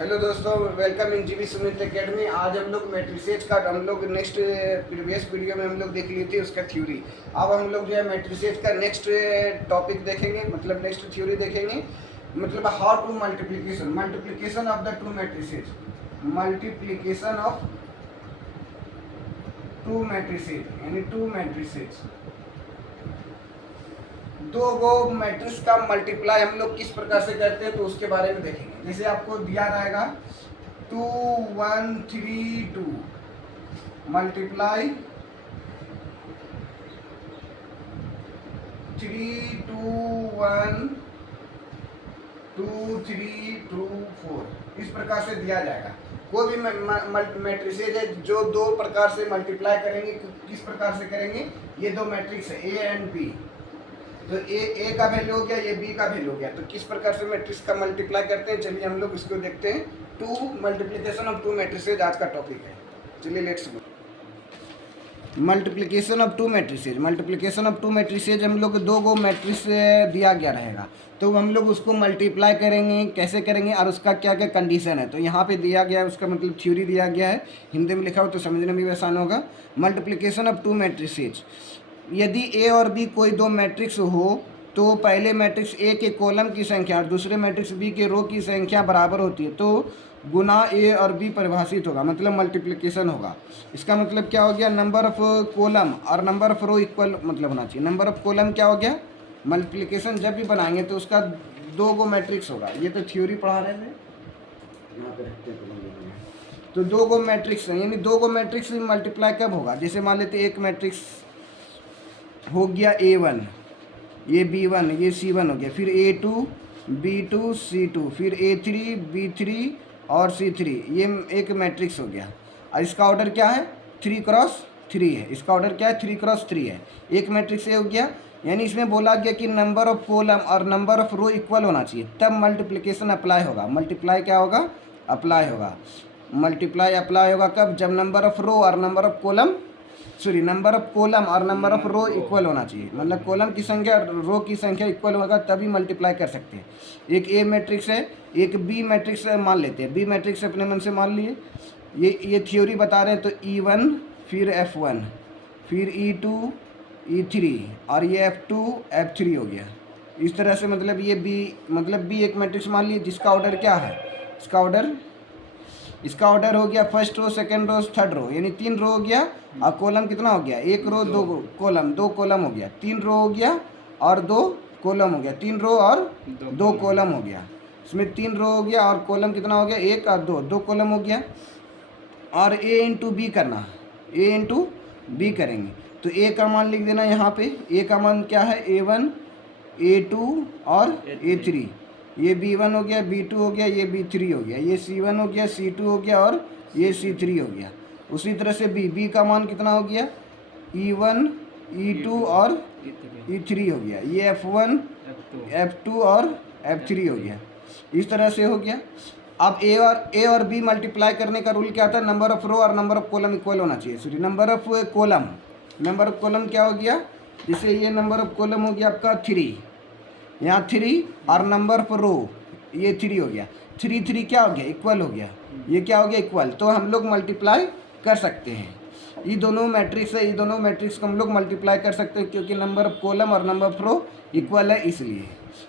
Hello दोस्तों, welcome in जीवी Sumit academy. आज हम लोग मैट्रिसेज का नेक्स्ट प्रीवियस वीडियो में हम लोग देख लिए थे उसका थ्योरी। अब हम लोग जो है मैट्रिसेज का नेक्स्ट टॉपिक देखेंगे, मतलब नेक्स्ट थ्योरी देखेंगे, मतलब how to multiplication of the two matrices, multiplication of two matrices, यानी टू मैट्रिसेज, दो गो मैट्रिक्स का मल्टीप्लाई हम लोग किस प्रकार से करते हैं तो उसके बारे में देखेंगे। जैसे आपको दिया रहेगा 2 1 3 2 मल्टीप्लाई 3 2 1 2 3 2 4 इस प्रकार से दिया जाएगा। कोई भी मैट्रिसेज है जो दो प्रकार से मल्टीप्लाई करेंगे, किस प्रकार से करेंगे, ये दो मैट्रिक्स है ए एंड बी, तो ए का वैल्यू हो गया, ये बी का वैल्यू हो गया, तो किस प्रकार से मैट्रिक्स का मल्टीप्लाई करते हैं, चलिए हम लोग इसको देखते हैं। Two multiplication of two matrices आज का टॉपिक है। चलिए let's go. Multiplication of two matrices, multiplication of two matrices हम लोग दो गो मैट्रिक्स दिया गया रहेगा, तो हम लोग उसको मल्टीप्लाई करेंगे, कैसे करेंगे और उसका क्या क्या कंडीशन है। तो यहाँ पे दिया गया है, उसका मतलब थ्योरी दिया गया है, हिंदी में लिखा हो तो समझने में भी आसान होगा। मल्टीप्लिकेशन ऑफ टू मैट्रिसेज, यदि ए और बी कोई दो मैट्रिक्स हो तो पहले मैट्रिक्स ए के कॉलम की संख्या और दूसरे मैट्रिक्स बी के रो की संख्या बराबर होती है तो गुना ए और बी परिभाषित होगा, मतलब मल्टीप्लिकेशन होगा। इसका मतलब क्या हो गया, नंबर ऑफ कॉलम और नंबर ऑफ रो इक्वल मतलब होना चाहिए। नंबर ऑफ कॉलम क्या हो गया, मल्टीप्लिकेशन जब भी बनाएंगे तो उसका दो गो मैट्रिक्स होगा। ये तो थ्योरी पढ़ा रहे थे, यहाँ पे रखते हैं। तो दो गो मैट्रिक्स यानी दो गो मैट्रिक्स मल्टीप्लाई कब होगा, जैसे मान लेते एक मैट्रिक्स हो गया A1, ये B1, ये C1 हो गया, फिर A2 B2 C2, फिर A3 B3 और C3, ये एक मैट्रिक्स हो गया। और इसका ऑर्डर क्या है, 3x3 है। इसका ऑर्डर क्या है, 3x3 है। एक मैट्रिक्स ये हो गया, यानी इसमें बोला गया कि नंबर ऑफ कॉलम और नंबर ऑफ रो इक्वल होना चाहिए, तब मल्टीप्लिकेशन अप्लाई होगा। मल्टीप्लाई क्या होगा, अप्लाई होगा। मल्टीप्लाई अप्लाई होगा कब, जब नंबर ऑफ रो और number of column number of column और नंबर ऑफ रो इक्वल होना चाहिए, मतलब कॉलम की संख्या और रो की संख्या इक्वल होगा तभी मल्टीप्लाई कर सकते हैं। एक ए मैट्रिक्स है, एक बी मैट्रिक्स मान लेते हैं, बी मैट्रिक्स अपने मन से मान लिए। ये थ्योरी बता रहे हैं, तो E1 फिर F1 फिर E2 E3 और ये F2 F3 हो गया। इस तरह से मतलब ये बी एक मैट्रिक्स मान लिए जिसका ऑर्डर क्या है, इसका ऑर्डर हो गया first row, second row, third row, यानी 3 रो हो गया। और कॉलम कितना हो गया, एक रो दो कॉलम हो गया। 3 रो हो गया और 2 कॉलम हो गया, 3 रो और 2 कॉलम हो गया। इसमें 3 रो हो गया और कॉलम कितना हो गया, 1 और 2 कॉलम हो गया। और A इंटू बी करना, A इंटू बी करेंगे तो A का मान लिख देना यहाँ पे। A का मान क्या है, A1 A2 और A3। ये B1 हो गया, B2 हो गया, ये B3 हो गया, ये C1 हो गया, C2 हो गया और ये C3 हो गया। उसी तरह से B का मान कितना हो गया, E1 E2 और E3 हो गया, ये F1 F2 और F3 हो गया। इस तरह से हो गया। अब ए और बी मल्टीप्लाई करने का रूल क्या था, नंबर ऑफ रो और नंबर ऑफ कॉलम इक्वल होना चाहिए। सॉरी, नंबर ऑफ कॉलम क्या हो गया, जैसे ये नंबर ऑफ कॉलम हो गया आपका 3, यहाँ 3 और नंबर ऑफ रो ये 3 हो गया। 3 क्या हो गया, इक्वल हो गया। ये क्या हो गया, इक्वल। तो हम लोग मल्टीप्लाई कर सकते हैं। ये दोनों मैट्रिक्स है, ये दोनों मैट्रिक्स को हम लोग मल्टीप्लाई कर सकते हैं क्योंकि नंबर ऑफ कॉलम और नंबर ऑफ रो इक्वल है इसलिए।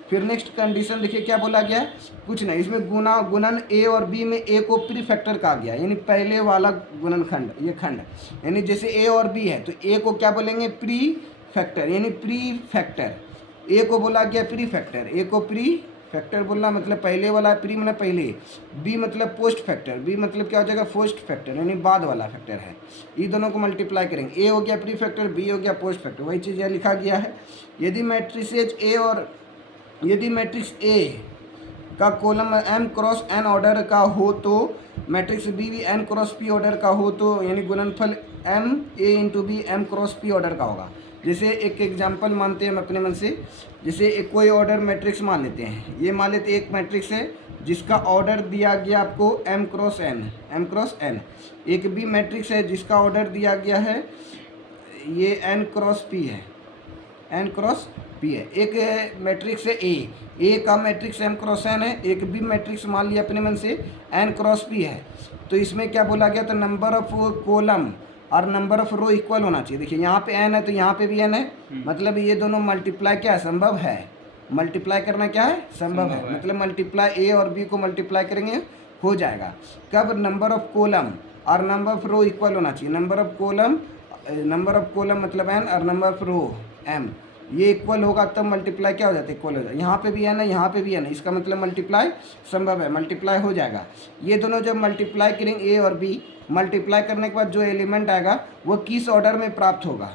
फिर नेक्स्ट कंडीशन देखिए क्या बोला गया है, कुछ नहीं, इसमें गुणन ए और बी में ए को प्री फैक्टर कहा गया, यानी पहले वाला गुणनखंड, ये खंड, यानी जैसे ए और बी है तो ए को क्या बोलेंगे, प्री फैक्टर, यानी प्री फैक्टर। ए को बोला गया प्री फैक्टर, ए को प्री फैक्टर बोलना मतलब पहले वाला, प्री मतलब पहले, बी मतलब पोस्ट फैक्टर, बी मतलब क्या हो जाएगा, पोस्ट फैक्टर, यानी बाद वाला फैक्टर है। ये दोनों को मल्टीप्लाई करेंगे, ए हो गया प्री फैक्टर, बी हो गया पोस्ट फैक्टर, वही चीज़ यहाँ लिखा गया है। यदि मैट्रिक्स ए का column m cross n order का हो तो मैट्रिक्स बी भी n क्रॉस p ऑर्डर का हो तो यानी गुणनफल m a into B m cross p order का होगा। जैसे एक एग्जांपल मानते हैं हम अपने मन से, जैसे एक कोई ऑर्डर मैट्रिक्स मान लेते हैं, ये मान लेते हैं एक मैट्रिक्स है जिसका ऑर्डर दिया गया आपको m क्रॉस n। एक बी मैट्रिक्स है जिसका ऑर्डर दिया गया है ये n क्रॉस p है, n क्रॉस पी है। एक मैट्रिक्स है ए का मैट्रिक्स एम क्रॉस एन है, एक बी मैट्रिक्स मान लिया अपने मन से एन क्रॉस पी है। तो इसमें क्या बोला गया, तो नंबर ऑफ कॉलम और नंबर ऑफ रो इक्वल होना चाहिए। देखिए यहाँ पे एन है तो यहाँ पे भी एन है, मतलब ये दोनों मल्टीप्लाई क्या है, संभव है, मल्टीप्लाई करना क्या है, संभव है। मतलब मल्टीप्लाई ए और बी को मल्टीप्लाई करेंगे हो जाएगा। कब, नंबर ऑफ कॉलम और नंबर ऑफ रो इक्वल होना चाहिए। नंबर ऑफ कॉलम मतलब एन और नंबर ऑफ रो एम, ये इक्वल होगा तब मल्टीप्लाई क्या हो जाता है, इक्वल हो जाएगा। यहाँ पे भी एन है, यहाँ पे भी एन है, इसका मतलब मल्टीप्लाई संभव है, मल्टीप्लाई हो जाएगा। ये दोनों जब मल्टीप्लाई करेंगे ए और बी, मल्टीप्लाई करने के बाद जो एलिमेंट आएगा वो किस ऑर्डर में प्राप्त होगा,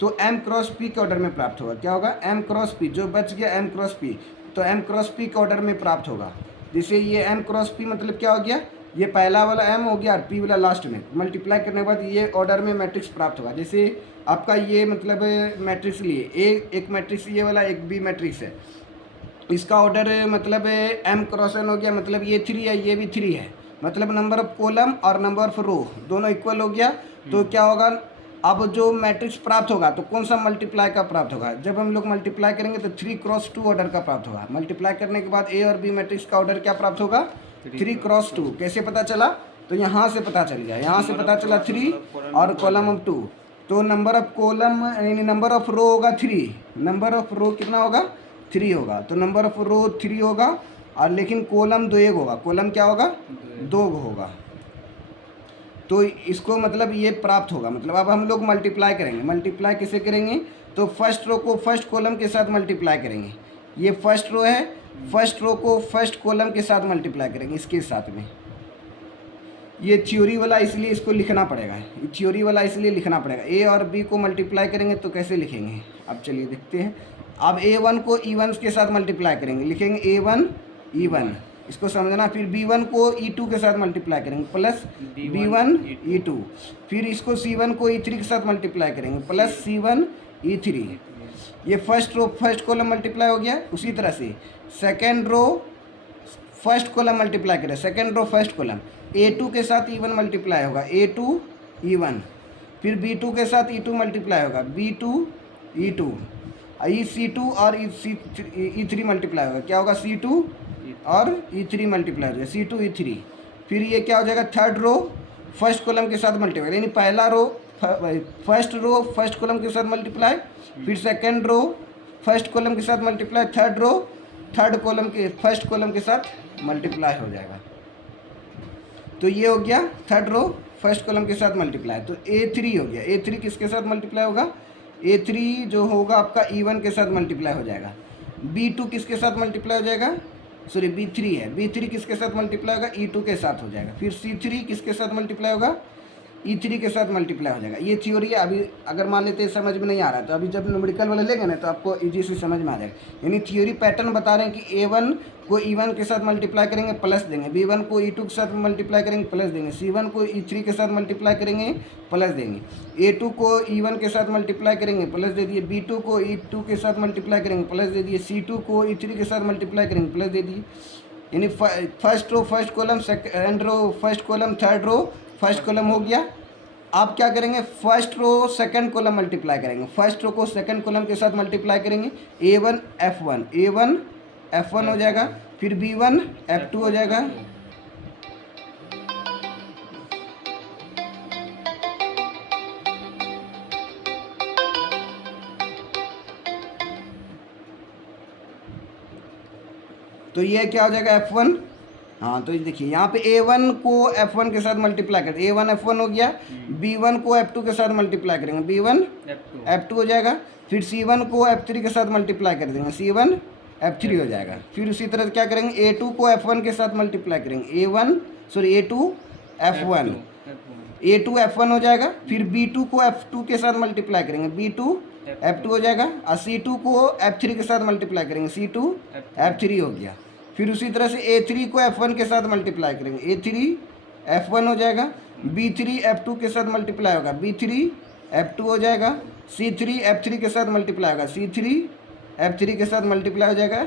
तो एम क्रॉस पी के ऑर्डर में प्राप्त होगा। क्या होगा, एम क्रॉस पी, जो बच गया एम क्रॉस पी, तो एम क्रॉस पी के ऑर्डर में प्राप्त होगा। जैसे ये एम क्रॉस पी मतलब क्या हो गया, ये पहला वाला एम हो गया और पी वाला लास्ट में, मल्टीप्लाई करने के बाद ये ऑर्डर में मैट्रिक्स प्राप्त होगा। जैसे आपका ये मतलब मैट्रिक्स लिए एक मैट्रिक्स ये वाला, एक बी मैट्रिक्स है, इसका ऑर्डर मतलब एम क्रॉस एन हो गया, मतलब ये 3 है, ये भी 3 है, मतलब नंबर ऑफ कॉलम और नंबर ऑफ रो दोनों इक्वल हो गया। तो क्या होगा, अब जो मैट्रिक्स प्राप्त होगा तो कौन सा मल्टीप्लाई का प्राप्त होगा, जब हम लोग मल्टीप्लाई करेंगे तो 3 क्रॉस 2 ऑर्डर का प्राप्त होगा। मल्टीप्लाई करने के बाद ए और बी मैट्रिक्स का ऑर्डर क्या प्राप्त होगा, 3 क्रॉस 2। कैसे पता चला, तो यहाँ से पता चल गया, यहाँ से पता चला 3 और कॉलम ऑफ 2, तो नंबर ऑफ कॉलम यानी नंबर ऑफ रो होगा 3, नंबर ऑफ रो कितना होगा, 3 होगा, तो नंबर ऑफ रो 3 होगा, और लेकिन कॉलम 2 होगा, कॉलम क्या होगा, 2 होगा। तो इसको मतलब ये प्राप्त होगा। मतलब अब हम लोग मल्टीप्लाई करेंगे, मल्टीप्लाई कैसे करेंगे, तो फर्स्ट रो को फर्स्ट कॉलम के साथ मल्टीप्लाई करेंगे। ये फर्स्ट रो है, फर्स्ट रो को फर्स्ट कॉलम के साथ मल्टीप्लाई करेंगे, इसके साथ में। ये थ्योरी वाला इसलिए इसको लिखना पड़ेगा, ये थ्योरी वाला इसलिए लिखना पड़ेगा। ए और बी को मल्टीप्लाई करेंगे तो कैसे लिखेंगे, अब चलिए देखते हैं। अब A1 को E1 के साथ मल्टीप्लाई करेंगे, लिखेंगे A1 E1, इसको समझना। फिर B1 को E2 के साथ मल्टीप्लाई करेंगे, प्लस B1 E2। फिर इसको C1 को E3 के साथ मल्टीप्लाई करेंगे, प्लस C1 E3। ये first row first column multiply हो गया। उसी तरह से second row first column multiply करें, second row first column, A2 के साथ E1 मल्टीप्लाई होगा, A2 E1। फिर B2 के साथ E2 मल्टीप्लाई होगा, B2 E2। C2 और E3 मल्टीप्लाई होगा, क्या होगा, C2 और E3 मल्टीप्लाई हो जाएगा, C2 E3। फिर ये क्या हो जाएगा, थर्ड रो फर्स्ट कॉलम के साथ मल्टीप्लाई, यानी पहला row first row first column के साथ मल्टीप्लाई, फिर सेकेंड रो फर्स्ट कॉलम के साथ multiply, third row third column के फर्स्ट कॉलम के साथ मल्टीप्लाई हो जाएगा। तो ये हो गया थर्ड रो फर्स्ट कॉलम के साथ मल्टीप्लाई। तो A3 हो गया, A3 किसके साथ मल्टीप्लाई होगा, A3 जो होगा आपका E1 के साथ मल्टीप्लाई हो जाएगा। B2 किसके साथ मल्टीप्लाई हो जाएगा, सॉरी B3 है, B3 किसके साथ मल्टीप्लाई होगा, E2 के साथ हो जाएगा। फिर C3 किसके साथ मल्टीप्लाई होगा, E3 के साथ मल्टीप्लाई हो जाएगा। ये थ्योरी है। अभी अगर मान लेते हैं समझ में नहीं आ रहा है तो अभी जब न्यूमेरिकल वाले लेंगे ना तो आपको इजी से समझ में आ जाएगा। यानी थ्योरी पैटर्न बता रहे हैं कि A1 को E1 के साथ मल्टीप्लाई करेंगे प्लस देंगे, B1 को E2 के साथ मल्टीप्लाई करेंगे प्लस देंगे, C1 को E3 के साथ मल्टीप्लाई करेंगे प्लस देंगे, A2 को E1 के साथ मल्टीप्लाई करेंगे प्लस दे दिए, B2 को E2 के साथ मल्टीप्लाई करेंगे प्लस दे दिए, C2 को E3 के साथ मल्टीप्लाई करेंगे प्लस दे दिए। यानी first row first column, second row first column, third row first column हो गया। आप क्या करेंगे, first row second column multiply करेंगे, फर्स्ट रो को सेकंड कॉलम के साथ मल्टीप्लाई करेंगे, A1 F1 हो जाएगा, फिर B1 F2 हो जाएगा, तो ये क्या हो जाएगा F1। हाँ तो देखिए यहाँ पे A1 को F1 के साथ मल्टीप्लाई करते, A1 F1 हो गया, B1 को F2 के साथ मल्टीप्लाई करेंगे, B1 F2 हो जाएगा, फिर C1 को F3 के साथ मल्टीप्लाई कर देंगे, C1 F3 हो जाएगा। फिर उसी तरह क्या करेंगे, A2 को F1 के साथ मल्टीप्लाई करेंगे, A2 F1 हो जाएगा, फिर B2 को F2 के साथ मल्टीप्लाई करेंगे, B2 F2 हो जाएगा, और C2 को F3 के साथ मल्टीप्लाई करेंगे, C2 F3 हो गया। फिर उसी तरह से A3 को F1 के साथ मल्टीप्लाई करेंगे, A3 F1 हो जाएगा, B3 F2 के साथ मल्टीप्लाई होगा, B3 F2 हो जाएगा, C3 F3 के साथ मल्टीप्लाई होगा, C3 F3 के साथ मल्टीप्लाई हो जाएगा।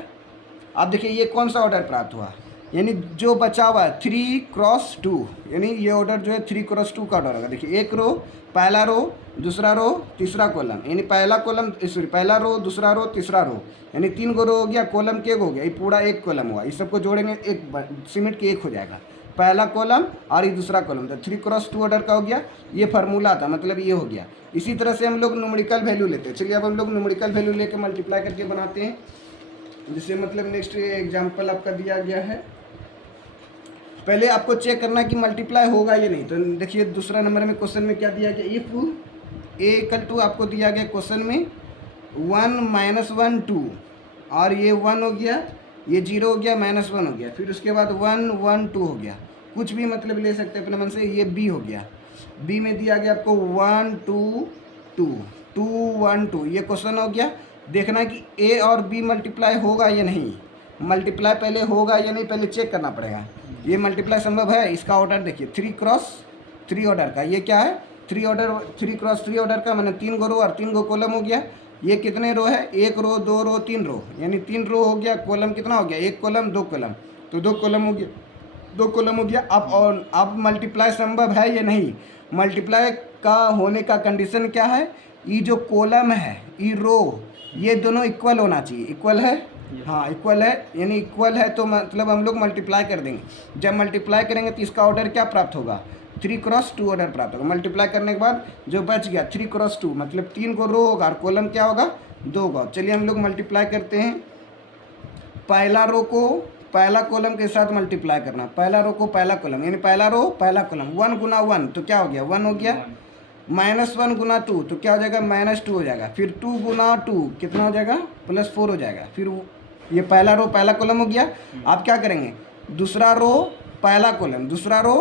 अब देखिए ये कौन सा ऑर्डर प्राप्त हुआ, यानी जो बचा हुआ है 3x2, यानी ये ऑर्डर जो है 3x2 का ऑर्डर होगा। देखिए एक रो, पहला रो, दूसरा रो, तीसरा कॉलम, यानी पहला कॉलम सॉरी पहला रो, दूसरा रो, तीसरा रो, यानी 3 रो हो गया, कॉलम के हो गया, ये पूरा एक कॉलम हुआ। इस सबको जोड़ेंगे एक सीमेंट के एक हो जाएगा, पहला कॉलम और ये दूसरा कॉलम। तो 3x2 ऑर्डर का हो गया, ये फार्मूला था, मतलब ये हो गया। इसी तरह से हम लोग न्यूमेरिकल वैल्यू लेते हैं। चलिए अब हम लोग न्यूमेरिकल वैल्यू लेके मल्टीप्लाई करके बनाते हैं। जैसे मतलब नेक्स्ट एग्जाम्पल आपका दिया गया है, पहले आपको चेक करना कि मल्टीप्लाई होगा या नहीं। तो देखिए दूसरा नंबर में क्वेश्चन में क्या दिया गया, इफ़ ए इक्वल टू आपको दिया गया क्वेश्चन में 1 - 1 2, और ये 1 हो गया, ये 0 हो गया, -1 हो गया, फिर उसके बाद 1 1 2 हो गया, कुछ भी मतलब ले सकते हैं अपने मन से। ये बी हो गया, बी में दिया गया आपको 1 2 2 2 1 2, ये क्वेश्चन हो गया। देखना कि ए और बी मल्टीप्लाई होगा या नहीं, मल्टीप्लाई पहले होगा या नहीं, पहले चेक करना पड़ेगा। ये मल्टीप्लाई संभव है। इसका ऑर्डर देखिए 3x3 ऑर्डर का, ये क्या है 3x3 ऑर्डर का, मैंने 3 रो और 3 कॉलम हो गया। ये कितने रो है, 1 रो 2 रो 3 रो, यानी 3 रो हो गया, कॉलम कितना हो गया, 1 कॉलम 2 कॉलम, तो 2 कॉलम हो गया, 2 कॉलम हो गया। अब मल्टीप्लाई संभव है या नहीं, मल्टीप्लाई का होने का कंडीशन क्या है, ये जो कॉलम है, ये रो, ये दोनों इक्वल होना चाहिए। इक्वल है, हाँ इक्वल है, यानी इक्वल है तो मतलब हम लोग मल्टीप्लाई कर देंगे। जब मल्टीप्लाई करेंगे तो इसका ऑर्डर क्या प्राप्त होगा, 3x2 ऑर्डर प्राप्त होगा। मल्टीप्लाई करने के बाद जो बच गया 3x2, मतलब 3 को रो होगा और कॉलम क्या होगा 2 होगा। चलिए हम लोग मल्टीप्लाई करते हैं। पहला रो को पहला कॉलम के साथ मल्टीप्लाई करना, पहला रो को पहला कॉलम, यानी पहला रो पहला कॉलम, 1 × 1 तो क्या हो गया 1 हो गया, -1 × 2 तो क्या हो जाएगा -2 हो जाएगा, फिर 2 × 2 कितना हो जाएगा +4 हो जाएगा। फिर ये पहला रो पहला कॉलम हो गया। आप क्या करेंगे, दूसरा रो पहला कॉलम, दूसरा रो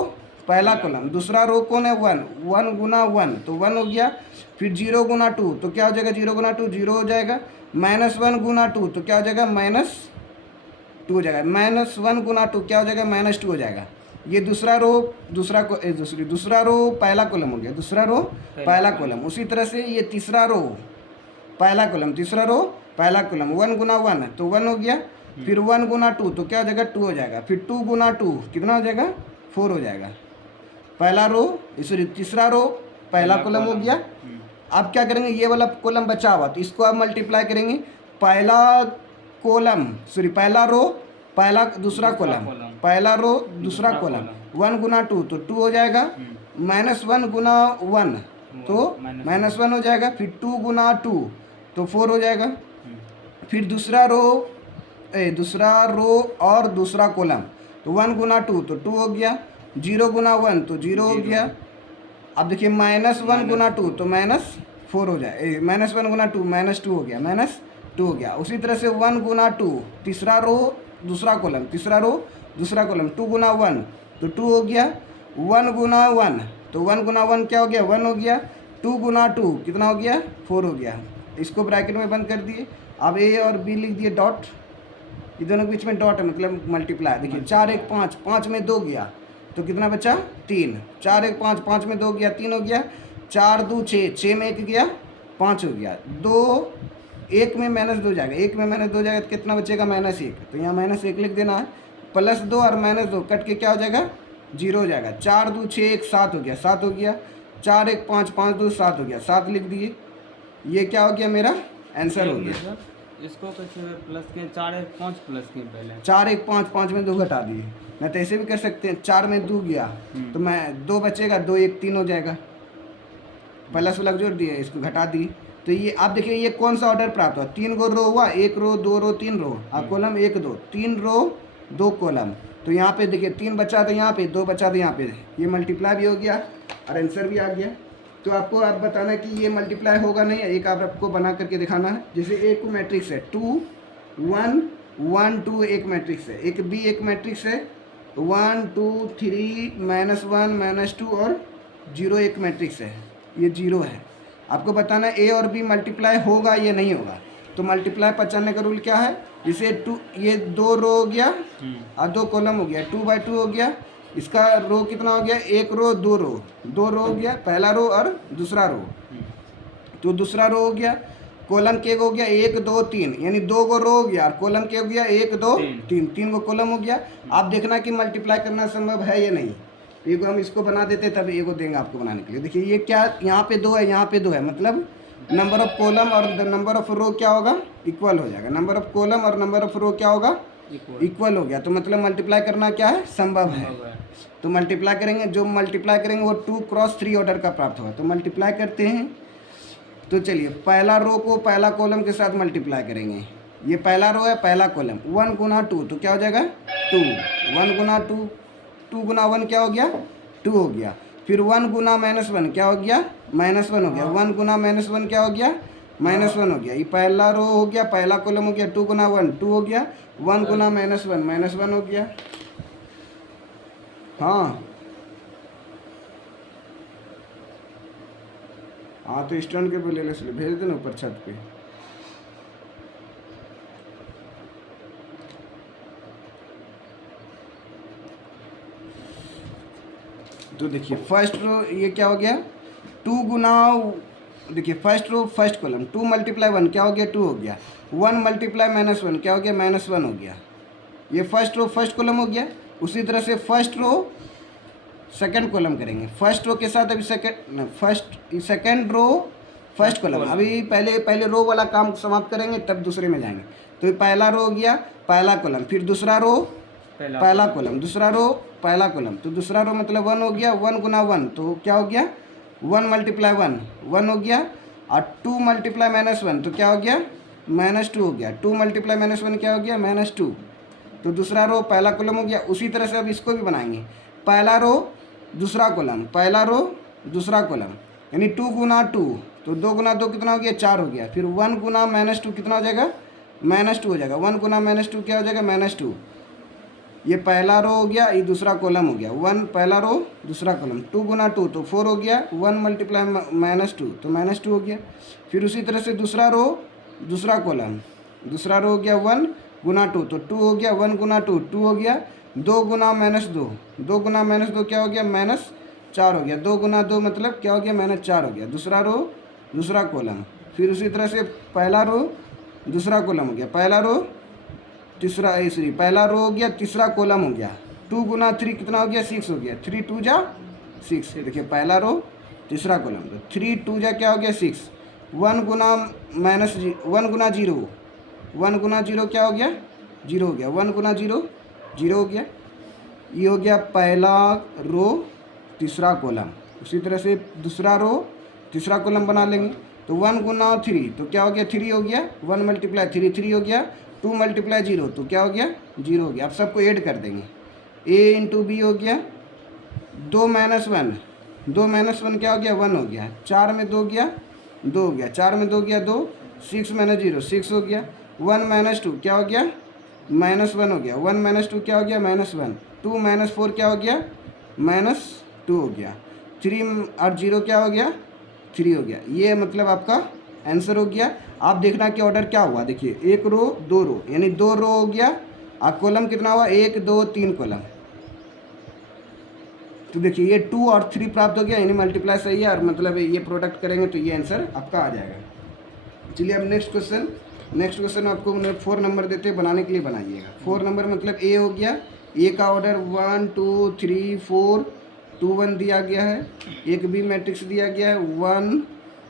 पहला कॉलम, दूसरा रो कौन है 1 1 × 1 तो 1 हो गया, फिर 0 × 2 तो क्या हो जाएगा 0 × 2 0 हो जाएगा, -1 × 2 तो क्या हो जाएगा -2 हो जाएगा, -1 × 2 क्या हो जाएगा -2 हो जाएगा। ये दूसरा रो दूसरा रो पहला कॉलम हो गया, दूसरा रो पहला कॉलम। उसी तरह से ये तीसरा रो पहला कॉलम, तीसरा रो पहला कॉलम, 1 × 1 तो 1 हो गया, फिर 1 × 2 तो क्या हो जाएगा 2 हो जाएगा, फिर 2 × 2 कितना हो जाएगा 4 हो जाएगा। पहला रो सॉरी तीसरा रो पहला कॉलम हो गया। अब क्या करेंगे, ये वाला कॉलम बचा हुआ तो इसको आप मल्टीप्लाई करेंगे, पहला कॉलम सॉरी पहला रो पहला दूसरा कॉलम, पहला रो दूसरा कॉलम, 1 × 2 तो 2 हो जाएगा, -1 × 1 तो -1 हो जाएगा, फिर 2 × 2 तो 4 हो जाएगा, फिर दूसरा रो और दूसरा कॉलम तो 1 × 2 तो 2 हो गया, 0 × 1 तो 0 हो गया। अब देखिए -1 × 2 तो -4 हो जाए, -1 × 2 -2 हो गया, -2 हो गया। उसी तरह से 1 × 2 तीसरा रो दूसरा कॉलम, तीसरा रो दूसरा कॉलम, 2 × 1 तो 2 हो गया, 1 × 1 तो 1 × 1 क्या हो गया 1 हो गया, 2 × 2 कितना हो गया 4 हो गया। इसको ब्रैकेट में बंद कर दिए। अब ए और बी लिख दिए डॉट, ये दोनों के बीच में डॉट है मतलब मल्टीप्लाई। देखिए 4 1 5, 5 में 2 गया तो कितना बचा 3, 4 1 5, 5 में 2 गया 3 हो गया, 4 2 6, 6 में 1 गया 5 हो गया, 2 1 में -2 जाएगा, 1 में -2 जाएगा तो कितना बचेगा -1, तो यहाँ -1 लिख देना है, +2 और -2 कट के क्या हो जाएगा 0 हो जाएगा, 4 2 6 1 7 हो गया, 7 हो गया, 4 1 5 5 2 7 हो गया, 7 लिख दिए। ये क्या हो गया मेरा आंसर हो गया। इसको कैसे प्लस के 4 1 5 प्लस के पहले 4 1 5, 5 में 2 घटा दिए, मैं तो ऐसे भी कर सकते हैं, 4 में 2 गया तो मैं 2 बचेगा, 2 1 3 हो जाएगा, प्लस वाला जोड़ दिए इसको घटा दिए। तो ये आप देखिए ये कौन सा ऑर्डर प्राप्त हुआ, 3 गो रो हुआ, 1 रो 2 रो 3 रो, आप कॉलम 1 2 3 रो 2 कॉलम, तो यहाँ पे देखिए 3 बचा तो यहाँ पे 2 बचा तो यहाँ पे, ये मल्टीप्लाई भी हो गया और आंसर भी आ गया। तो आपको आप बताना कि ये मल्टीप्लाई होगा नहीं, एक आप आपको बना करके दिखाना है। जैसे एक मैट्रिक्स है 2 1 1 2 एक मैट्रिक्स है, एक बी एक मैट्रिक्स है 1 2 3 -1 -2 और 0 एक मैट्रिक्स है, ये 0 है। आपको बताना ए और बी मल्टीप्लाई होगा या नहीं होगा। तो मल्टीप्लाई पहचानने का रूल क्या है, जैसे 2 ये 2 रो हो गया और 2 कॉलम हो गया, 2/2 हो गया, इसका रो कितना हो गया 1 रो 2 रो, 2 रो हो गया, पहला रो और दूसरा रो, तो दूसरा रो हो गया। कॉलम के हो गया 1 2 3, यानी 2 गो रो हो गया, और कॉलम के हो गया 1 2 3, 3 गो कॉलम हो गया। आप देखना कि मल्टीप्लाई करना संभव है या नहीं। तो एगो हम इसको बना देते तब एगो देंगे आपको बनाने के लिए। देखिए ये क्या, यहाँ पे 2 है, यहाँ पे 2 है, मतलब नंबर ऑफ कॉलम और नंबर ऑफ रो क्या होगा, इक्वल हो जाएगा। नंबर ऑफ कॉलम और नंबर ऑफ रो क्या होगा, इक्वल हो गया। तो मतलब मल्टीप्लाई करना क्या है, संभव है। तो मल्टीप्लाई करेंगे, जो मल्टीप्लाई करेंगे वो 2 क्रॉस 3 ऑर्डर का प्राप्त होगा। तो मल्टीप्लाई करते हैं। तो चलिए पहला रो को पहला कॉलम के साथ मल्टीप्लाई करेंगे। ये पहला रो है, पहला कॉलम, 1 गुना 2 तो क्या हो जाएगा 2, 1 गुना 2, 2 गुना 1 क्या हो गया 2 हो गया। फिर 1 गुना -1 क्या हो गया -1 हो गया। 1 गुना -1 क्या हो गया -1 हो गया। ये पहला रो हो गया, पहला कॉलम हो गया, 2 गुना 1 2 हो गया, 1 गुना -1 हो गया। हाँ तो स्टैंड के बोले इसलिए भेज देना ऊपर छत पे। तो देखिए फर्स्ट रो ये क्या हो गया 2 गुना, देखिए first row first column 2 multiply 1 क्या हो गया 2 हो गया, 1 मल्टीप्लाई -1 क्या हो गया -1 हो गया। ये फर्स्ट रो फर्स्ट कॉलम हो गया। उसी तरह से फर्स्ट रो सेकंड कॉलम करेंगे। फर्स्ट रो के साथ अभी सेकंड रो फर्स्ट कॉलम, अभी पहले रो वाला काम समाप्त करेंगे तब दूसरे में जाएंगे। तो ये पहला रो हो गया पहला कॉलम, फिर दूसरा रो पहला कॉलम, दूसरा रो पहला कॉलम। तो दूसरा रो मतलब 1 हो गया, 1 गुना 1 तो क्या हो गया 1 मल्टीप्लाई 1 1 हो गया, और 2 मल्टीप्लाई -1 तो क्या हो गया -2 हो गया। 2 मल्टीप्लाई -1 क्या हो गया -2। तो दूसरा रो पहला कॉलम हो गया। उसी तरह से अब इसको भी बनाएंगे, पहला रो दूसरा कॉलम, पहला रो दूसरा कॉलम, यानी 2 गुना 2 तो 2 गुना 2 कितना हो गया 4 हो गया। फिर 1 गुना -2 कितना हो जाएगा -2 हो जाएगा। 1 गुना -2 क्या हो जाएगा -2। ये पहला रो हो गया, ये दूसरा कॉलम हो गया, 1 पहला रो दूसरा कॉलम, 2 गुना 2 तो 4 हो गया, 1 मल्टीप्लाई -2 तो -2 हो गया। फिर उसी तरह से दूसरा रो दूसरा कॉलम, दूसरा रो हो गया 1 गुना 2 तो 2 हो गया, 1 गुना 2 2 हो गया, 2 गुना -2 2 गुना -2 क्या हो गया -4 हो गया। 2 गुना 2 मतलब क्या हो गया -4 हो गया। दूसरा रो दूसरा कॉलम, फिर उसी तरह से पहला रो दूसरा कॉलम हो गया, पहला रो तीसरा पहला रो हो गया, तीसरा कॉलम हो गया। 2 गुना 3 कितना हो गया 6 हो गया, 3 2 जा 6। देखिए पहला रो तीसरा कॉलम, तो 3 2 जा क्या हो गया 6। 1 गुना 1 गुना 0 1 गुना 0 क्या हो गया 0 हो गया, 1 गुना 0 0 हो गया। ये हो गया पहला रो तीसरा कॉलम। उसी तरह से दूसरा रो तीसरा कॉलम बना लेंगे। तो 1 गुना 3 तो क्या हो गया 3 हो गया, 1 मल्टीप्लाई 3 हो गया, 2 मल्टीप्लाई 0 तो क्या हो गया 0 हो गया। अब सबको ऐड कर देंगे, a इंटू बी हो गया, 2 -1 क्या हो गया 1 हो गया, 4 में 2 गया 2 हो गया, 4 में 2 गया 2, 6 - 0 6 हो गया, 1 - 2 क्या हो गया -1 हो गया, 1 - 2 क्या हो गया -1, 2 - 4 क्या हो गया -2 हो गया, 3 और 0 क्या हो गया 3 हो गया। ये मतलब आपका आंसर हो गया। आप देखना कि ऑर्डर क्या हुआ, देखिए 1 रो 2 रो यानी 2 रो हो गया, और कॉलम कितना हुआ 1 2 3 कॉलम। तो देखिए ये 2 और 3 प्राप्त हो गया, यानी मल्टीप्लाई सही है, और मतलब ये प्रोडक्ट करेंगे तो ये आंसर आपका आ जाएगा। चलिए अब नेक्स्ट क्वेश्चन आपको 4 नंबर देते हैं, बनाने के लिए बनाइएगा। 4 नंबर मतलब ए हो गया, ए का ऑर्डर 1 2 3 4 2 1 दिया गया है। एक बी मैट्रिक्स दिया गया है 1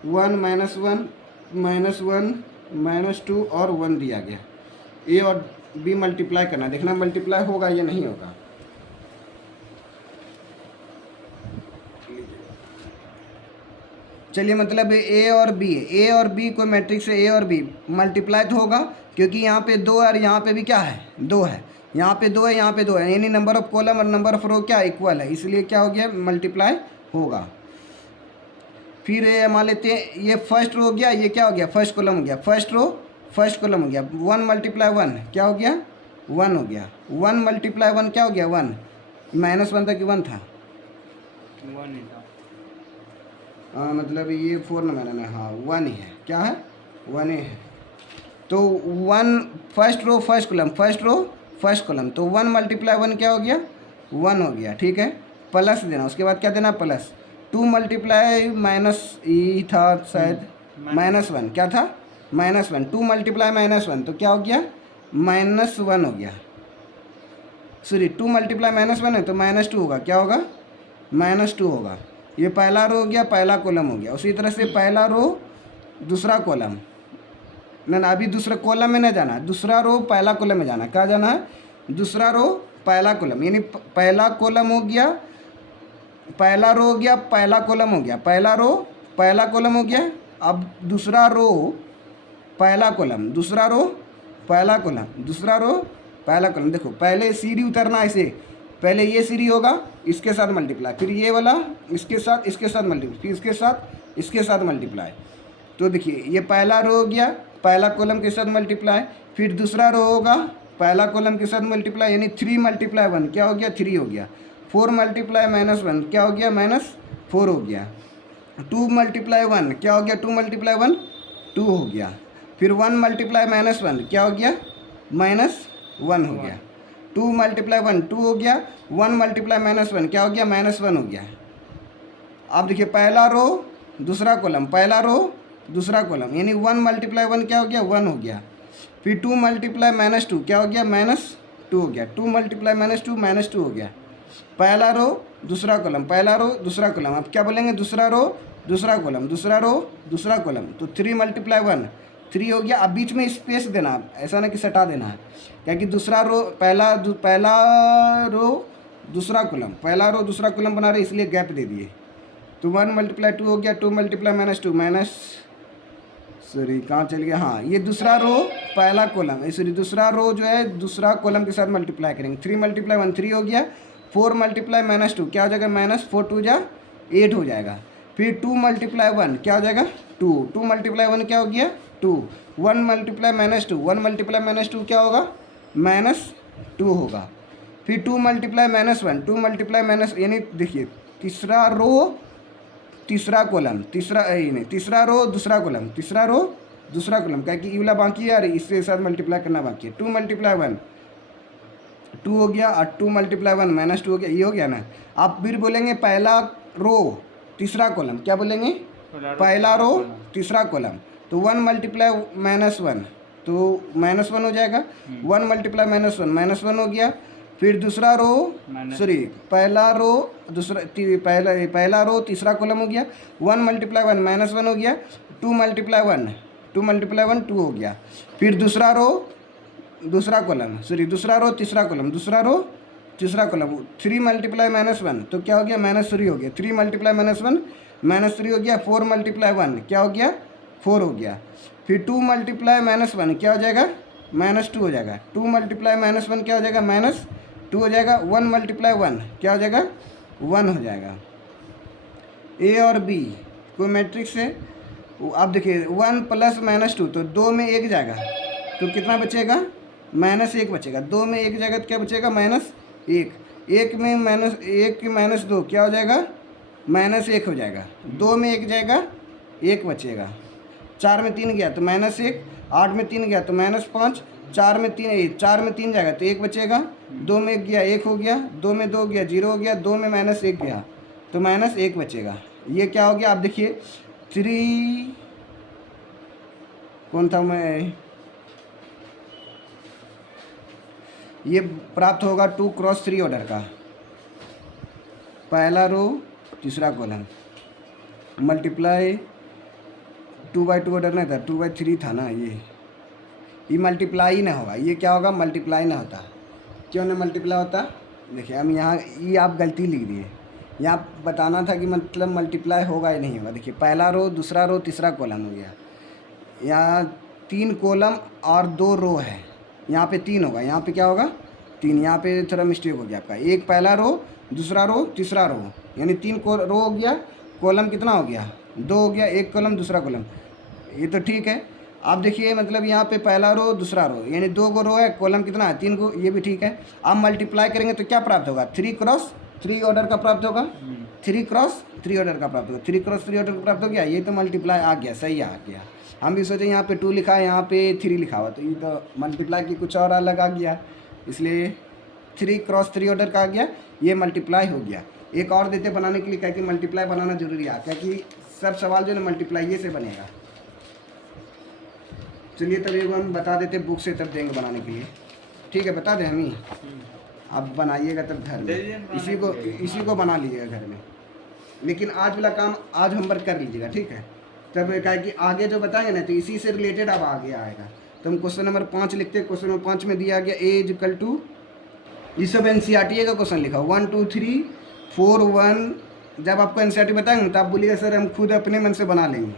1 -1 -2 और 1 दिया गया। ए और बी मल्टीप्लाई करना, देखना मल्टीप्लाई होगा या नहीं होगा। चलिए मतलब ए और बी कोई मैट्रिक्स है, ए और बी मल्टीप्लाई तो होगा, क्योंकि यहाँ पे 2 है और यहाँ पे भी क्या है 2 है, यहाँ पे 2 है यहाँ पे 2 है, यानी नंबर ऑफ कॉलम और नंबर ऑफ रो क्या इक्वल है, इसलिए क्या हो गया मल्टीप्लाई होगा। फिर मान लेते हैं ये फर्स्ट रो हो गया, ये क्या हो गया फर्स्ट कॉलम हो गया, फर्स्ट रो फर्स्ट कॉलम हो गया, 1 × 1 क्या हो गया 1 हो गया, 1 × 1 क्या हो गया 1, -1 था कि 1 था 1 ही था। मतलब ये 4 नंबर है ना, हाँ 1 ही है, क्या है 1 ही है। तो 1 फर्स्ट रो फर्स्ट कॉलम, तो 1 × 1 क्या हो गया 1 हो गया, ठीक है। प्लस देना, उसके बाद क्या देना प्लस, 2 मल्टीप्लाई माइनस ई था शायद -1 क्या था -1, 2 मल्टीप्लाई -1 तो क्या हो गया, -1 हो गया। सॉरी 2 मल्टीप्लाई -1 है तो -2 होगा, क्या होगा, -2 होगा। ये पहला रो हो गया, पहला कॉलम हो गया। उसी तरह से पहला रो दूसरा कॉलम, ना अभी दूसरा कॉलम में न जाना, दूसरा रो पहला कॉलम में जाना। क्या जाना है, दूसरा रो पहला कॉलम, यानी पहला कॉलम हो गया, पहला रो हो गया, पहला कॉलम हो गया, पहला रो पहला कॉलम हो गया। अब दूसरा रो पहला कॉलम, दूसरा रो पहला कॉलम, दूसरा रो पहला कॉलम। देखो पहले सीढ़ी उतरना ऐसे, पहले ये सीढ़ी होगा इसके साथ मल्टीप्लाई, फिर ये वाला इसके साथ मल्टीप्लाई, फिर इसके साथ मल्टीप्लाई। तो देखिए ये पहला रो हो गया, पहला कॉलम के साथ मल्टीप्लाई, फिर दूसरा रो होगा पहला कॉलम के साथ मल्टीप्लाई, यानी 3 मल्टीप्लाई 1 क्या हो गया, 3 हो गया। 4 मल्टीप्लाई -1 क्या हो गया, -4 हो गया। 2 मल्टीप्लाई 1 क्या हो गया, 2 मल्टीप्लाई 1 2 हो गया। फिर 1 मल्टीप्लाई -1 क्या हो गया, -1 हो गया। 2 मल्टीप्लाई 1 2 हो गया, 1 मल्टीप्लाई -1 क्या हो गया, -1 हो गया। अब देखिए पहला रो दूसरा कॉलम, पहला रो दूसरा कॉलम, यानी 1 मल्टीप्लाई 1 क्या हो गया, 1 हो गया। फिर 2 मल्टीप्लाई -2 क्या हो गया, -2 हो गया। 2 मल्टीप्लाई -2 हो गया। पहला रो दूसरा कॉलम, पहला रो दूसरा कॉलम, अब क्या बोलेंगे, दूसरा रो दूसरा कॉलम, दूसरा रो दूसरा कॉलम। तो 3 मल्टीप्लाई 1 3 हो गया। अब बीच में स्पेस देना, ऐसा ना कि सटा देना है, क्या कि दूसरा रो पहला रो दूसरा कॉलम, पहला रो दूसरा कॉलम बना रहे इसलिए गैप दे दिए। तो 1 मल्टीप्लाई 2 हो गया, 2 मल्टीप्लाई -2 सॉरी कहाँ चल गया, हाँ ये दूसरा रो पहला कॉलम, सॉरी दूसरा रो जो है दूसरा कॉलम के साथ मल्टीप्लाई करेंगे। 3 मल्टीप्लाई 1 3 हो गया। 4 मल्टीप्लाई -2 क्या हो जाएगा, -4 2 जा 8 हो जाएगा। फिर 2 मल्टीप्लाई 1 क्या हो जाएगा, 2 2 मल्टीप्लाई 1 क्या हो गया, 2। 1 मल्टीप्लाई -2 1 मल्टीप्लाई -2 क्या होगा, -2 होगा। फिर 2 मल्टीप्लाई -1 2 मल्टीप्लाई माइनस, यानी देखिए तीसरा रो तीसरा कॉलम, तीसरा रो दूसरा कॉलम, तीसरा रो दूसरा कॉलम, क्या कि वाला बाकी है यार, इसके साथ मल्टीप्लाई करना बाकी है। 2 मल्टीप्लाई 1 2 हो गया, और 2 मल्टीप्लाई 1 -2 हो गया, ये हो गया ना। आप फिर बोलेंगे पहला रो तीसरा कॉलम, क्या बोलेंगे, पहला रो तीसरा कॉलम। तो 1 मल्टीप्लाई -1 तो -1 हो जाएगा। 1 मल्टीप्लाई -1 हो गया। फिर दूसरा रो सॉरी पहला रो दूसरा पहला रो तीसरा कॉलम हो गया। 1 मल्टीप्लाई 1 -1 हो गया। 2 मल्टीप्लाई 1 2 हो गया। फिर दूसरा रो दूसरा कॉलम सॉरी दूसरा रो तीसरा कॉलम, दूसरा रो तीसरा कॉलम। 3 मल्टीप्लाई -1 तो क्या हो गया, -3 हो गया। 3 मल्टीप्लाई -1 -3 हो गया। 4 मल्टीप्लाई 1 क्या हो गया, 4 हो गया। फिर 2 मल्टीप्लाई -1 क्या हो जाएगा, -2 हो जाएगा। 2 मल्टीप्लाई -1 क्या हो जाएगा, -2 हो जाएगा। 1 मल्टीप्लाई 1 क्या हो जाएगा, 1 हो जाएगा। ए और बी कोई मैट्रिक्स है। अब देखिए 1 प्लस -2 तो 2 में 1 जाएगा तो कितना बचेगा, -1 बचेगा। 2 में 1 जाएगा तो क्या बचेगा, -1। 1 में -1 -2 क्या हो जाएगा, -1 हो जाएगा। 2 में 1 जाएगा 1 बचेगा। 4 में 3 गया तो -1। 8 में 3 गया तो -5। 4 में 3 जाएगा तो 1 बचेगा। 2 में 1 गया 1 हो गया। 2 में 2 गया 0 हो गया। 2 में -1 गया तो -1 बचेगा। ये क्या हो गया, आप देखिए 3 कौन था मैं, ये प्राप्त होगा 2 क्रॉस 3 ऑर्डर का। पहला रो तीसरा कॉलम मल्टीप्लाई 2/2 ऑर्डर नहीं था, 2/3 था ना। ये मल्टीप्लाई ना होगा। ये क्या होगा, मल्टीप्लाई ना होता। क्यों ना मल्टीप्लाई होता, देखिए हम यहाँ ये आप गलती लिख दिए। यहाँ बताना था कि मतलब मल्टीप्लाई होगा या नहीं होगा। देखिए पहला रो दूसरा रो तीसरा कॉलम हो गया। यहाँ 3 कॉलम और 2 रो है, यहाँ पे 3 होगा, यहाँ पे क्या होगा 3। यहाँ पे थोड़ा मिस्टेक हो गया आपका। एक पहला रो दूसरा रो तीसरा रो, यानी 3 रो हो गया। कॉलम कितना हो गया, 2 हो गया। एक कॉलम दूसरा कॉलम, ये तो ठीक है। आप देखिए मतलब यहाँ पे पहला रो दूसरा रो, यानी 2 गो रो है, कॉलम कितना है 3 को, ये भी ठीक है। आप मल्टीप्लाई करेंगे तो क्या प्राप्त होगा, 3 क्रॉस 3 ऑर्डर का प्राप्त होगा। 3 क्रॉस 3 ऑर्डर का प्राप्त होगा। 3 क्रॉस 3 ऑर्डर का प्राप्त हो गया। ये तो मल्टीप्लाई आ गया, सही आ गया। हम भी सोचे यहाँ पे 2 लिखा है, यहाँ पे 3 लिखा हुआ, तो ये तो मल्टीप्लाई की कुछ और अलग आ गया, इसलिए 3 क्रॉस 3 ऑर्डर का आ गया। ये मल्टीप्लाई हो गया। एक और देते बनाने के लिए, क्या कि मल्टीप्लाई बनाना जरूरी है, क्योंकि सब सवाल जो है मल्टीप्लाई से बनेगा। चलिए तब एक हम बता देते बुक से तब देंगे बनाने के लिए। ठीक है, बता दें हम ही, आप बनाइएगा तब घर में, इसी को बना लीजिएगा घर में। लेकिन आज वाला काम आज होमवर्क कर लीजिएगा, ठीक है। तब क्या है कि आगे जो बताएंगे ना तो इसी से रिलेटेड अब आगे आएगा। तो हम क्वेश्चन नंबर 5 लिखते हैं। क्वेश्चन नंबर 5 में दिया गया ए इज इक्वल टू, ये सब NCERT का क्वेश्चन लिखा 1 2 3 4 1। जब आपको NCERT बताएंगे तो आप बोलिएगा सर हम खुद अपने मन से बना लेंगे।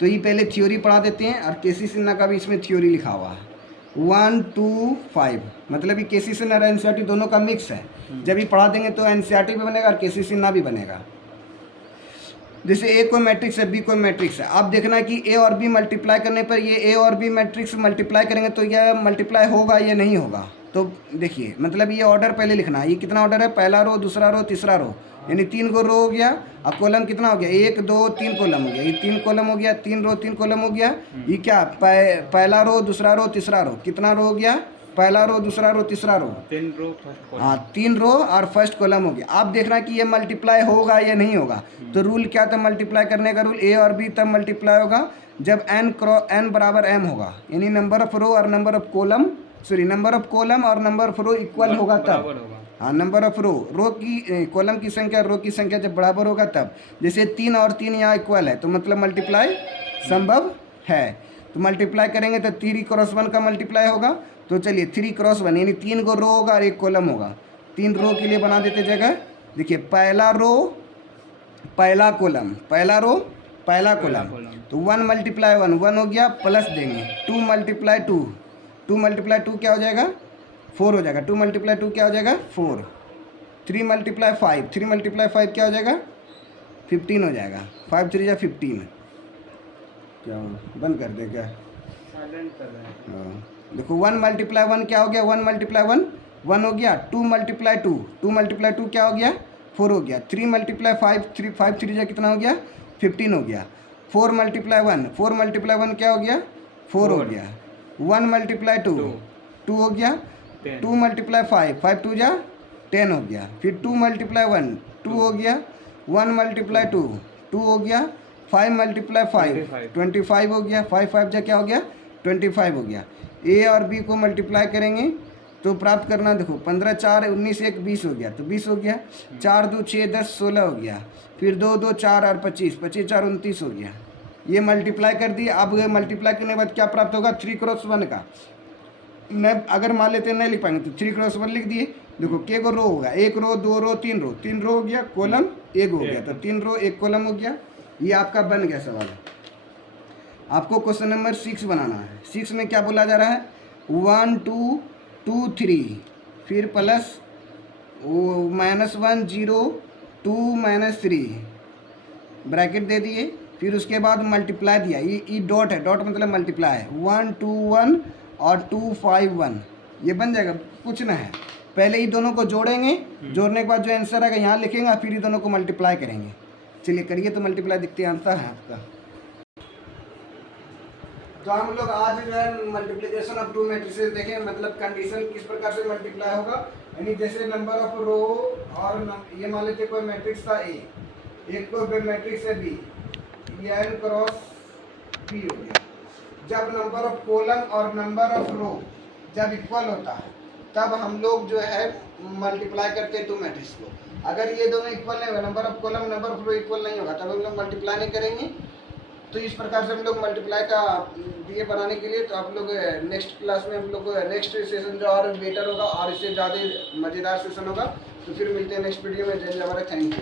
तो ये पहले थ्योरी पढ़ा देते हैं, और केसी सिन्हा का भी इसमें थ्योरी लिखा हुआ है 1 2 5, मतलब ये केसी सिन्हा और NCERT दोनों का मिक्स है। जब ये पढ़ा देंगे तो NCERT भी बनेगा और केसी सिन्हा भी बनेगा। जैसे ए कोई मैट्रिक्स है, बी कोई मैट्रिक्स है, आप देखना कि ए और बी मल्टीप्लाई करने पर ये ए और बी मैट्रिक्स मल्टीप्लाई करेंगे तो यह मल्टीप्लाई होगा या नहीं होगा। तो देखिए मतलब ये ऑर्डर पहले लिखना है। ये कितना ऑर्डर है, पहला रो, दूसरा रो, तीसरा रो, यानी 3 को रो हो गया। और कॉलम कितना हो गया, 1 2 3 कॉलम हो गया। ये 3 कॉलम हो गया, 3 रो 3 कॉलम हो गया। ये क्या पहला रो, दूसरा रो, तीसरा रो, कितना रो हो गया, पहला रो, दूसरा रो, तीसरा रो, 3 रो फर्स्ट कॉलम। हाँ 3 रो और फर्स्ट कॉलम हो गया। आप देखना कि ये मल्टीप्लाई होगा या नहीं होगा। तो रूल क्या था मल्टीप्लाई करने का, रूल ए और बी तब मल्टीप्लाई होगा जब n बराबर m होगा, यानी नंबर ऑफ रो और number of column, sorry number of column और नंबर ऑफ रो इक्वल होगा तब। हाँ नंबर ऑफ रो की कॉलम की संख्या, रो की संख्या जब बराबर होगा तब। जैसे 3 और 3 यहाँ इक्वल है तो मतलब मल्टीप्लाई संभव है। तो मल्टीप्लाई करेंगे तो 3 क्रॉस 1 का मल्टीप्लाई होगा। तो चलिए 3 क्रॉस 1 यानी 3 को रो होगा और 1 कॉलम होगा। 3 रो के लिए बना देते जगह। देखिए पहला रो पहला कॉलम, पहला रो पहला कॉलम, तो 1 मल्टीप्लाई 1 1 हो गया, प्लस देंगे 2 मल्टीप्लाई 2, 2 मल्टीप्लाई 2 क्या हो जाएगा, 4 हो जाएगा। 2 मल्टीप्लाई 2 क्या हो जाएगा, 4। 3 मल्टीप्लाई 5, 3 मल्टीप्लाई 5 क्या हो जाएगा, 15 हो जाएगा। 5 3 या 15, क्या बंद कर दे क्या, साइलेंट कर रहे हैं। देखो 1 मल्टीप्लाई 1 क्या हो गया, 1 मल्टीप्लाई 1 1 हो गया। 2 मल्टीप्लाई 2, 2 मल्टीप्लाई 2 क्या हो गया, 4 हो गया। 3 मल्टीप्लाई 5 5 3 कितना हो गया, 15 हो गया। 4 मल्टीप्लाई 1 4 मल्टीप्लाई 1 क्या हो गया, 4 हो गया। 1 मल्टीप्लाई 2 2 हो गया। 2 मल्टीप्लाई 5 5 2 जा 10 हो गया। फिर 2 मल्टीप्लाई 1 2 हो गया। 1 मल्टीप्लाई 2 2 हो गया। 5 मल्टीप्लाई 5 25 हो गया। 5 5 जा क्या हो गया, 25 हो गया। ए और बी को मल्टीप्लाई करेंगे तो प्राप्त करना, देखो 15 4 19 1 20 हो गया, तो 20 हो गया। 4 2 6 10 16 हो गया। फिर 2 2 4 और 25 25 4 29 हो गया। ये मल्टीप्लाई कर दिए। अब ये मल्टीप्लाई करने के बाद क्या प्राप्त होगा, 3 क्रॉस 1 का। न अगर मान लेते हैं नहीं लिख पाएंगे तो 3 क्रॉस 1 लिख दिए। देखो के को रो होगा, 1 रो 2 रो 3 रो, 3 रो हो गया, कॉलम 1 हो गया, तो 3 रो 1 कॉलम हो गया। ये आपका बन गया सवाल। आपको क्वेश्चन नंबर 6 बनाना है। 6 में क्या बोला जा रहा है, 1 2 2 3, फिर प्लस -1 0 2 -3 ब्रैकेट दे दिए। फिर उसके बाद मल्टीप्लाई दिया, ये डॉट है, डॉट मतलब मल्टीप्लाई है। 1 2 1 और 2 5 1, ये बन जाएगा। कुछ ना है, पहले ये दोनों को जोड़ेंगे, जोड़ने के बाद जो आंसर आएगा यहाँ लिखेंगे, फिर ये दोनों को मल्टीप्लाई करेंगे। चलिए करिए, तो मल्टीप्लाई दिखते आंसर है आपका। तो हम लोग आज जो है मल्टीप्लिकेशन ऑफ 2 मैट्रिसेस देखें, मतलब कंडीशन किस प्रकार से मल्टीप्लाई होगा। यानी जैसे नंबर ऑफ रो और ये मान लेते कोई मैट्रिक्स था ए, एक कोई मैट्रिक्स है बी, ये n क्रॉस p हो गया। जब नंबर ऑफ कॉलम और नंबर ऑफ रो जब इक्वल होता है तब हम लोग जो है मल्टीप्लाई करते हैं 2 मैट्रिक्स को। अगर ये दोनों इक्वल नहीं होगा, number of column number of row equal नहीं होगा, तब हम लोग मल्टीप्लाई नहीं करेंगे। तो इस प्रकार से हम लोग मल्टीप्लाई का ये बनाने के लिए, तो आप लोग नेक्स्ट क्लास में हम लोग नेक्स्ट सेशन जो और बेटर होगा और इससे ज़्यादा मज़ेदार सेशन होगा। तो फिर मिलते हैं नेक्स्ट वीडियो में। जय जवाहर, थैंक यू।